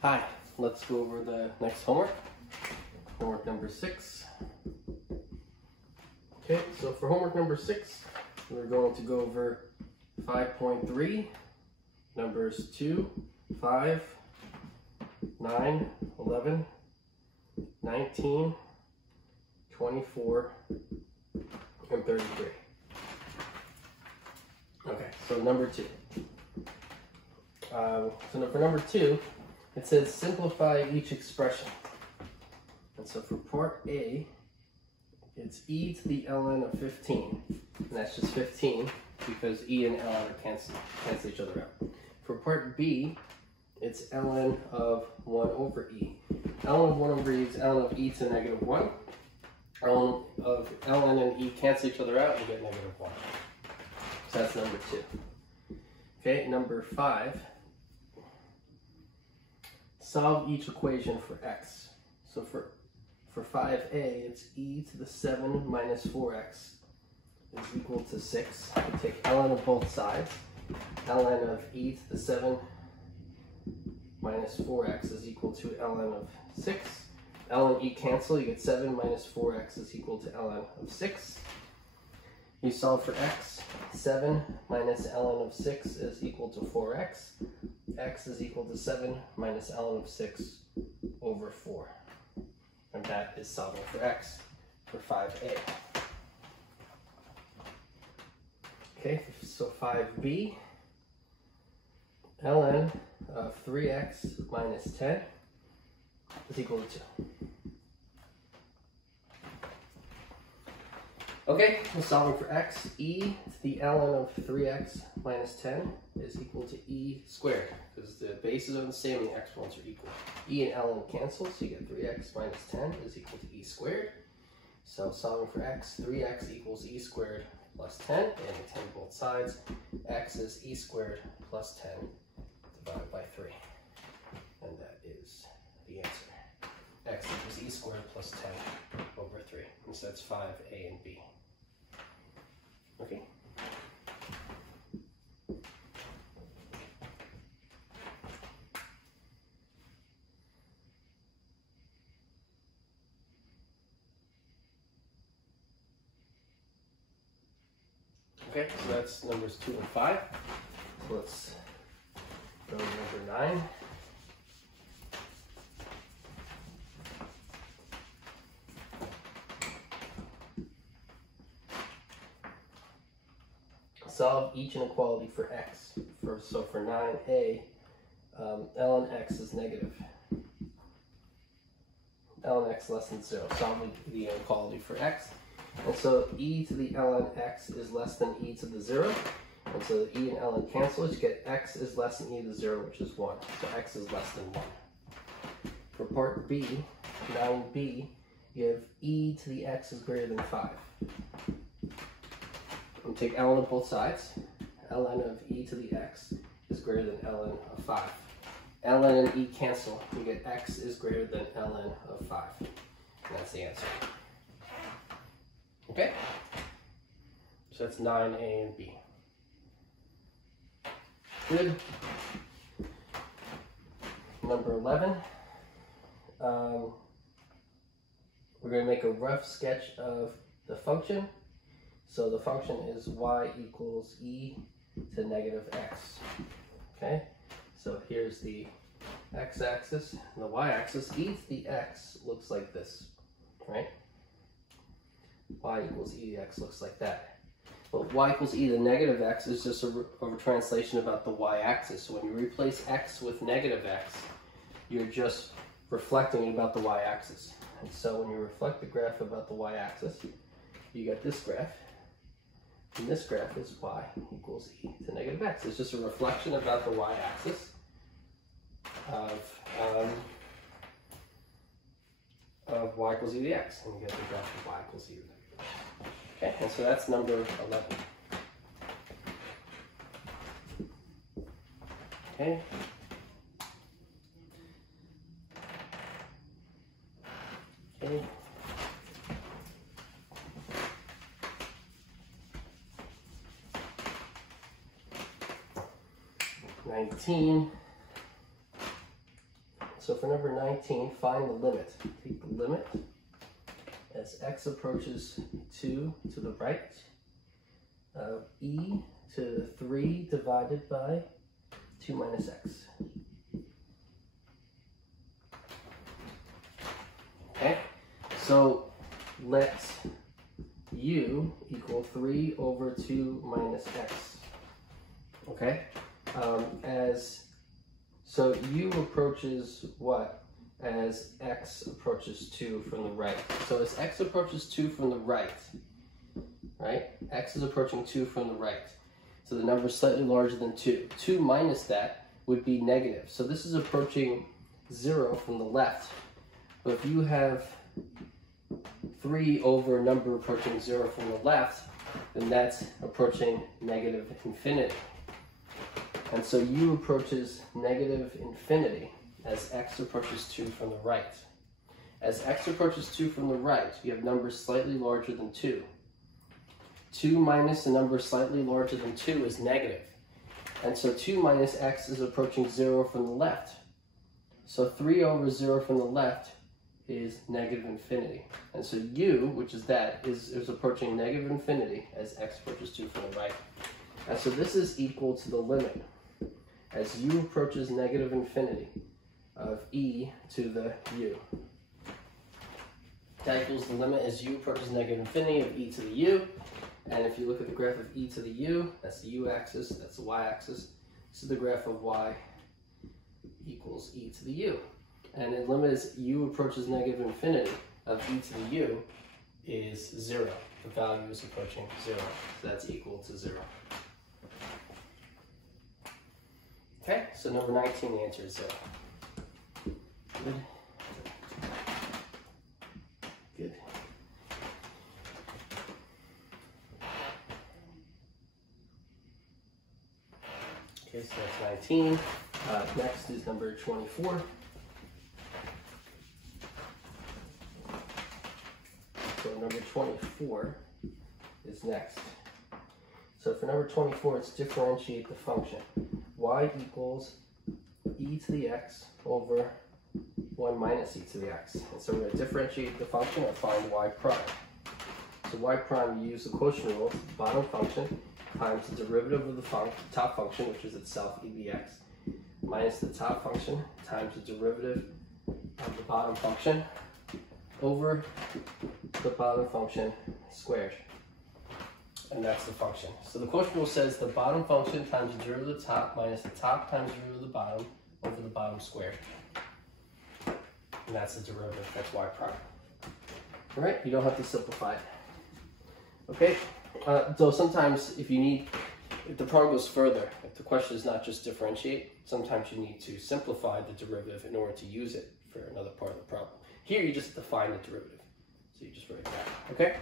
Hi, let's go over the next homework. Homework number 6. Okay, so for homework number 6, we're going to go over 5.3, numbers 2, 5, 9, 11, 19, 24, and 33. Okay, so number 2. For number 2, it says simplify each expression. And so for part A, it's e to the ln of 15. And that's just 15 because e and ln cancel each other out. For part B, it's ln of 1 over e. Ln of 1 over e is ln of e to the negative 1. Ln of ln and e cancel each other out and you get negative 1. So that's number 2. Okay, number 5. Solve each equation for x. So for 5a, it's e to the 7 minus 4x is equal to 6. We take ln of both sides. Ln of e to the 7 minus 4x is equal to ln of 6. Ln and e cancel, you get 7 minus 4x is equal to ln of 6. You solve for x. 7 minus ln of 6 is equal to 4x. X is equal to 7 minus ln of 6 over 4. And that is solving for x for 5a. Okay, so 5b, ln of 3x minus 10 is equal to 2. Okay, we're solving for x. E to the ln of 3x minus 10 is equal to e squared, because the bases are the same and the exponents are equal. E and ln cancel, so you get 3x minus 10 is equal to e squared. So solving for x, 3x equals e squared plus 10, and 10 both sides. X is e squared plus 10 divided by 3. And that is the answer. X equals e squared plus 10 over 3. And so that's 5a and b. Okay. Okay, so that's numbers 2 and 5. So let's go to number 9. Solve each inequality for x. So for 9a, ln x is negative. Ln x less than 0. Solve the inequality for x. And so e to the ln x is less than e to the 0. And so the e and ln cancel. You get x is less than e to the 0, which is 1. So x is less than 1. For part B, 9b, you have e to the x is greater than 5. And take ln of both sides. Ln of e to the x is greater than ln of 5. Ln and e cancel. You get x is greater than ln of 5. And that's the answer. Okay? So that's 9a and b. Good. Number 11. We're going to make a rough sketch of the function. So the function is y equals e to negative x. Okay? So here's the x-axis and the y-axis. E to the x looks like this, right? Y equals e to the x looks like that. But y equals e to the negative x is just a translation about the y-axis. So when you replace x with negative x, you're just reflecting about the y-axis. And so when you reflect the graph about the y-axis, you get this graph. And this graph is y equals e to negative x. It's just a reflection about the y-axis of y equals e to the x. And you get the graph of y equals e to the negative x. Okay, and so that's number 11. Okay. Okay. 19 So for number 19, find the limit. Take the limit as x approaches 2 to the right of e to the 3 divided by 2 minus x. Okay, so let u equal 3 over 2 minus x. Okay, so u approaches what? As x approaches 2 from the right. So as x approaches 2 from the right, x is approaching 2 from the right. So the number is slightly larger than 2. 2 minus that would be negative. So this is approaching 0 from the left. But if you have 3 over a number approaching 0 from the left, then that's approaching negative infinity. And so u approaches negative infinity as x approaches 2 from the right. As x approaches 2 from the right, you have numbers slightly larger than 2. 2 minus a number slightly larger than 2 is negative. And so 2 minus x is approaching 0 from the left. So 3 over 0 from the left is negative infinity. And so u, which is that, is approaching negative infinity as x approaches 2 from the right. And so this is equal to the limit as u approaches negative infinity of e to the u. That equals the limit as u approaches negative infinity of e to the u. And if you look at the graph of e to the u, that's the u-axis, that's the y-axis. This is the graph of y equals e to the u. And the limit as u approaches negative infinity of e to the u is 0. The value is approaching 0, so that's equal to 0. Okay, so number 19, the answer is 0. Good. Good. Okay, so that's 19. Next is number 24. So number 24 is next. So for number 24, it's differentiate the function. Y equals e to the x over 1 minus e to the x. And so we're going to differentiate the function and find y prime. So y prime, you use the quotient rule, the bottom function times the derivative of the top function, which is itself e to the x, minus the top function times the derivative of the bottom function over the bottom function squared. And that's the function. So the quotient rule says the bottom function times the derivative of the top minus the top times the derivative of the bottom over the bottom squared. And that's the derivative, that's y prime. All right, you don't have to simplify it. Okay, so sometimes if the problem goes further, if the question is not just differentiate, sometimes you need to simplify the derivative in order to use it for another part of the problem. Here you just define the derivative. So you just write that, okay?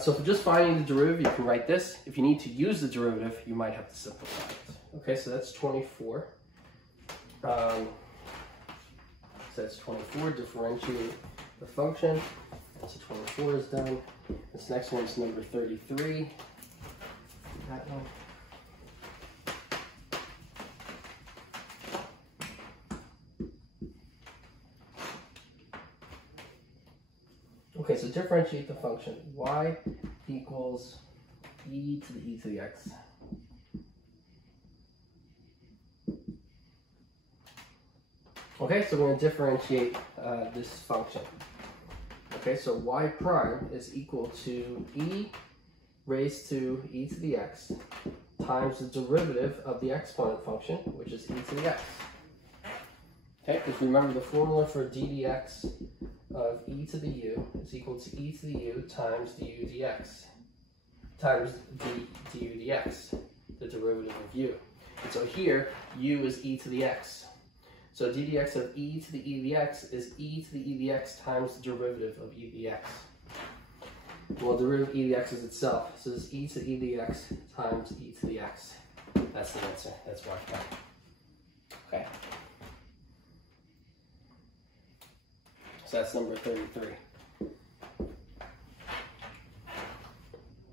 So for just finding the derivative, you can write this. If you need to use the derivative, you might have to simplify it. Okay, so that's 24. So that's 24, differentiate the function. So 24 is done. This next one is number 33. That one. Okay, so differentiate the function. Y equals e to the x. Okay, so we're going to differentiate this function. Okay, so y prime is equal to e raised to e to the x times the derivative of the exponent function, which is e to the x. Okay, if you remember the formula for d dx of e to the u is equal to e to the u times du dx times du dx, the derivative of u. And so here, u is e to the x. So d dx of e to the e to the x is e to the e to the x times the derivative of e to the x. Well, the derivative of e to the x is itself. So this is e to the e to the x times e to the x. That's the answer. That's y prime. Okay. So that's number 33.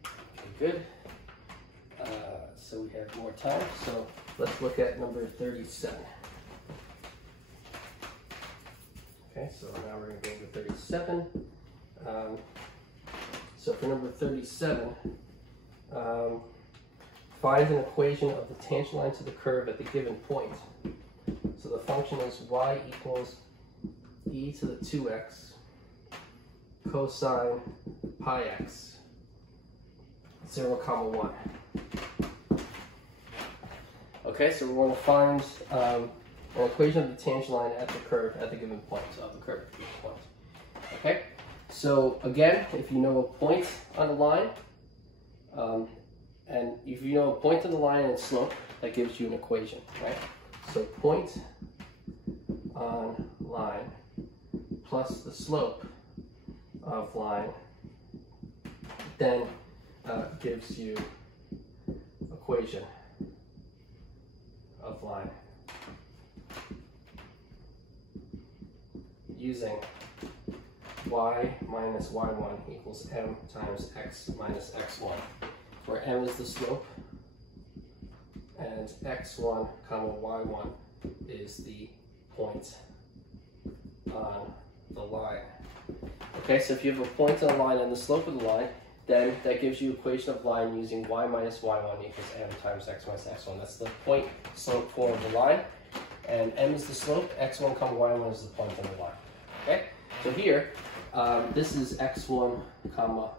Okay, good. So we have more time. So let's look at number 37. Okay, so now we're going to go over 37. So for number 37, find an equation of the tangent line to the curve at the given point. So the function is y equals e to the 2x cosine pi x 0, 1. Okay, so we want to find an equation of the tangent line at the curve at the given point, so of the curve at the given point. Okay, so again, if you know a point on the line, and if you know a point on the line and its slope, that gives you an equation, right? So point on line plus the slope of line then gives you equation of line using y minus y1 equals m times x minus x1, where m is the slope and x1 comma y1 is the point on the line. Okay, so if you have a point on the line and the slope of the line, then that gives you equation of line using y minus y1 equals m times x minus x1. That's the point slope form of the line, and m is the slope, x1 comma y1 is the point on the line. Okay, so here, this is x1 comma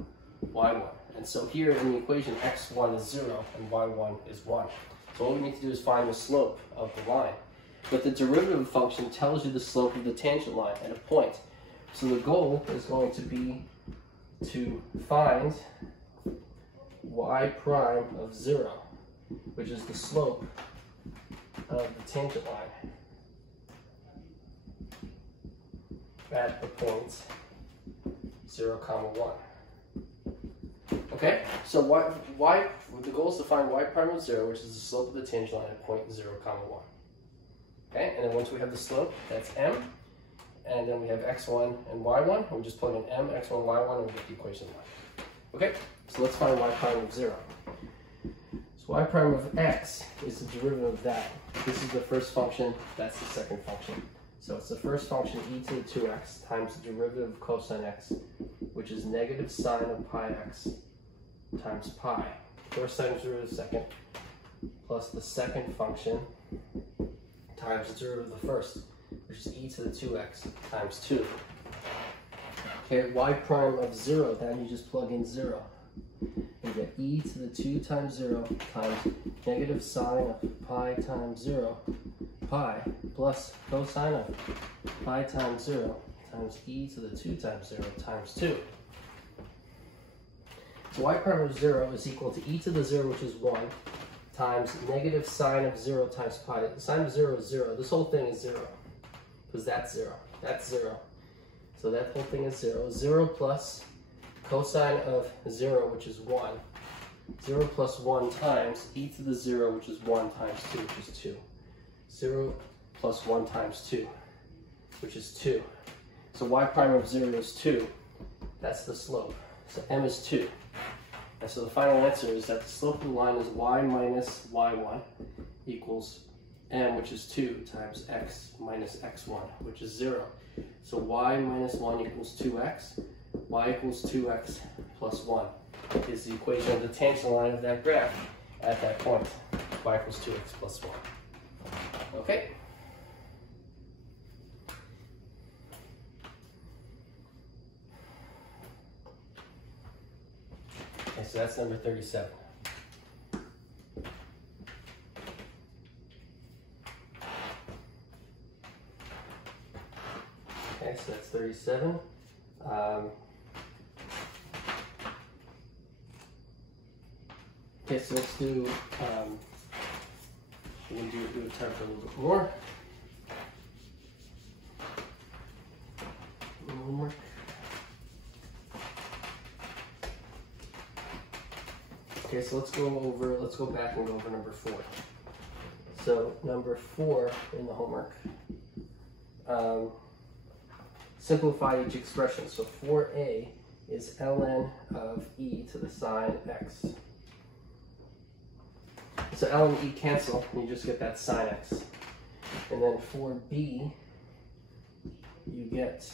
y1, and so here in the equation x1 is 0 and y1 is 1. So all we need to do is find the slope of the line. But the derivative function tells you the slope of the tangent line at a point. So the goal is going to be to find y prime of 0, which is the slope of the tangent line at the point 0, 1. Okay, so the goal is to find y prime of 0, which is the slope of the tangent line at point 0, 1. Okay, and then once we have the slope, that's m, and then we have x1 and y1, and we just plug in m, x1, y1, and we get the equation of y. Okay, so let's find y prime of 0. So y prime of x is the derivative of that. This is the first function, that's the second function. So it's the first function e to the 2x times the derivative of cosine x, which is negative sine of pi x times pi. First times the derivative of the second, plus the second function times the derivative of the first, which is e to the 2x times 2. Okay, y prime of 0, then you just plug in 0. You get e to the 2 times 0 times negative sine of pi times 0, pi, plus cosine of pi times 0 times e to the 2 times 0 times 2. So y prime of 0 is equal to e to the 0, which is 1, times negative sine of 0 times pi. The sine of 0 is 0. This whole thing is 0, because that's 0. That's 0. So that whole thing is 0. 0 plus cosine of 0, which is 1. 0 plus 1 times e to the 0, which is 1 times 2, which is 2. 0 plus 1 times 2, which is 2. So y prime of 0 is 2. That's the slope. So m is 2. And so the final answer is that the slope of the line is y minus y1 equals m, which is 2, times x minus x1, which is 0. So y minus 1 equals 2x. Y equals 2x plus 1 is the equation of the tangent line of that graph at that point. Y equals 2x plus 1. Okay? Okay, so that's number 37. Okay, so that's 37. Okay, so let's do, we can do time for a little bit more. Homework. Okay, so let's go back and go over number 4. So number 4 in the homework, simplify each expression. So 4a is ln of e to the sine x. So L and E cancel, and you just get that sine x. And then 4b you get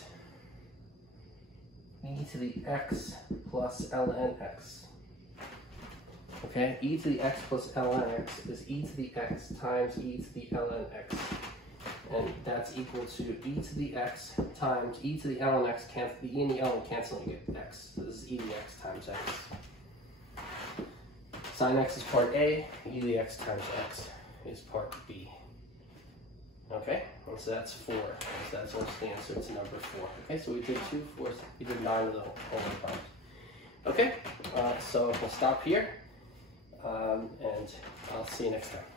e to the x plus ln x. Okay, e to the x plus ln x is e to the x times e to the ln x. And that's equal to e to the x times e to the ln x, cancel the e and the ln cancel, you get x. So this is e to the x times x. Sine x is part A, e to the x times x is part B. Okay, and so that's 4. So that's what's the answer to number 4. Okay, so we did 2, 4, we did 9 of the whole problems. Okay, so we'll stop here, and I'll see you next time.